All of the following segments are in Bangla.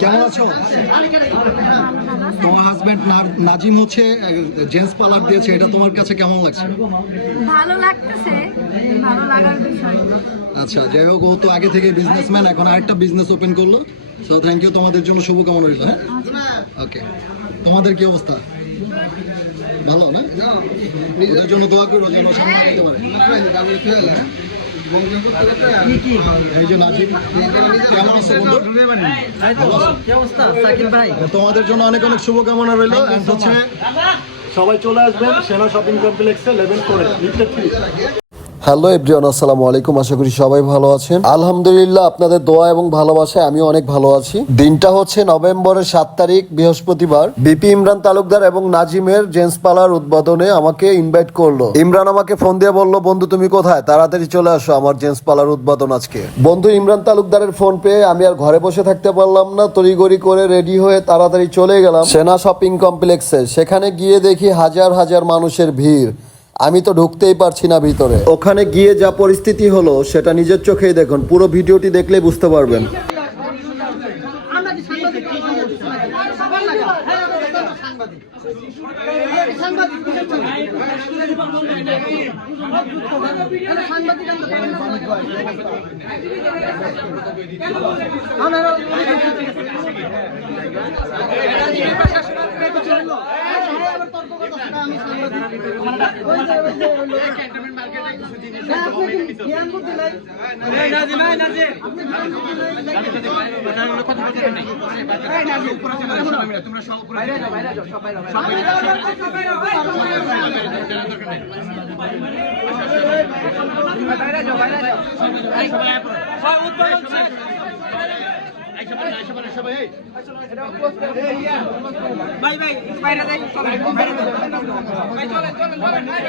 কেমন আছো? তোমার হাজবেন্ড নাজিম হচ্ছে জেন্টস পার্লার দিয়েছে এটা তোমার কাছে কেমন লাগছে? ভালো লাগতেছে ভালো লাগার বিষয়। আচ্ছা যাই হোক ও তো আগে থেকে বিজনেসম্যান এখন আরেকটা বিজনেস ওপেন করল। সো থ্যাংক ইউ তোমাদের জন্য শুভকামনা রইল হ্যাঁ? ওকে তোমাদের কি অবস্থা? ভালো না? ওদের জন্য দোয়া করো যেন সামনে যেতে পারে। তোমাদের জন্য অনেক অনেক শুভকামনা রইল। হচ্ছে সবাই চলে আসবেন সেনা শপিং কমপ্লেক্সে লেভেল করে হ্যালো এভরিওয়ান, আসসালামু আলাইকুম। আশা করি সবাই ভালো আছেন। আলহামদুলিল্লাহ, আপনাদের দোয়া এবং ভালোবাসায় আমি অনেক ভালো আছি। দিনটা হচ্ছে নভেম্বরের সাত তারিখ, বৃহস্পতিবার। বিপি ইমরান তালুকদার এবং নাজিমের জেন্টস পার্লার উদ্বোধনে আমাকে ইনভাইট করল। ইমরান আমাকে ফোন দিয়ে বলল, বন্ধু, তুমি কোথায়? তাড়াতাড়ি চলে আসো আমার জেন্টস পার্লার উদ্বোধন আজকে। বন্ধু, ইমরান তালুকদারের ফোন পেয়ে আমি আর ঘরে বসে থাকতে পারলাম না। তড়িগড়ি করে রেডি হয়ে তাড়াতাড়ি চলে গেলাম। সেনা শপিং কমপ্লেক্সে সেখানে গিয়ে দেখি হাজার হাজার মানুষের ভিড়। আমি তো ঢুকতেই পারছি না ভিতরে। ওখানে গিয়ে যা পরিস্থিতি হলো সেটা নিজের চোখেই দেখুন। পুরো ভিডিওটি দেখলেই বুঝতে পারবেন। সবাই উৎপাদন ভাই ভাই বাইরে যাই চলেন বাইরে ভাই চলেন চলেন চলেন যান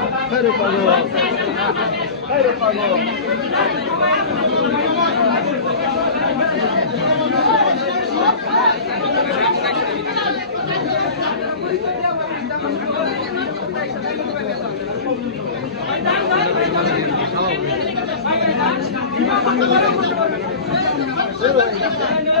যান ভাই যান শেষ ভাই ভাই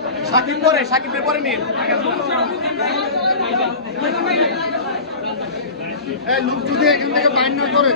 পরে সাকিবের পরে নিন। লুক যদি এখান থেকে বাইর না করে